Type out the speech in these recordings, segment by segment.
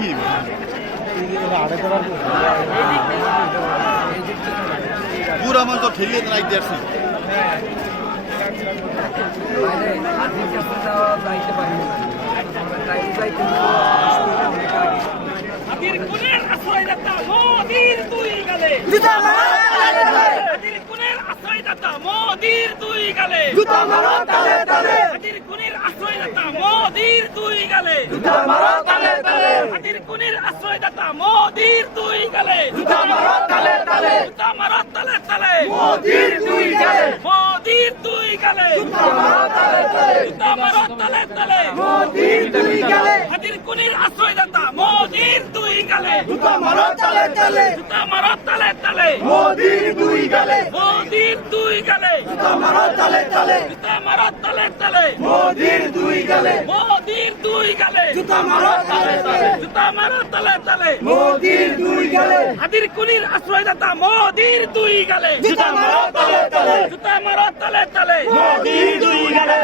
কি পুরা মানুষ তো ঠেলিয়ে নাই দেখছি মোদির দুই গালে হাতির কুনির আশ্রয়দাতা মোদির দুই গালে হাতির কুনির আশ্রয়দাতা মোদির দুই গালে তালে তালে মোদির দুই গালে তালে তালে হাতির কুনির আশ্রয়দাতা মোদির দুই গালে তালে তালে মোদির দুই গালে তালে তালে মোদির দুই গালে তালে তালে হাতির কুনির আশ্রয়দাতা মোদির দুই গালে তালে তালে মোদির দুই গালে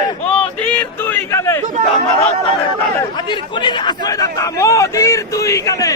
হাতির কুনির আশ্রয়দাতা মোদির দুই গালে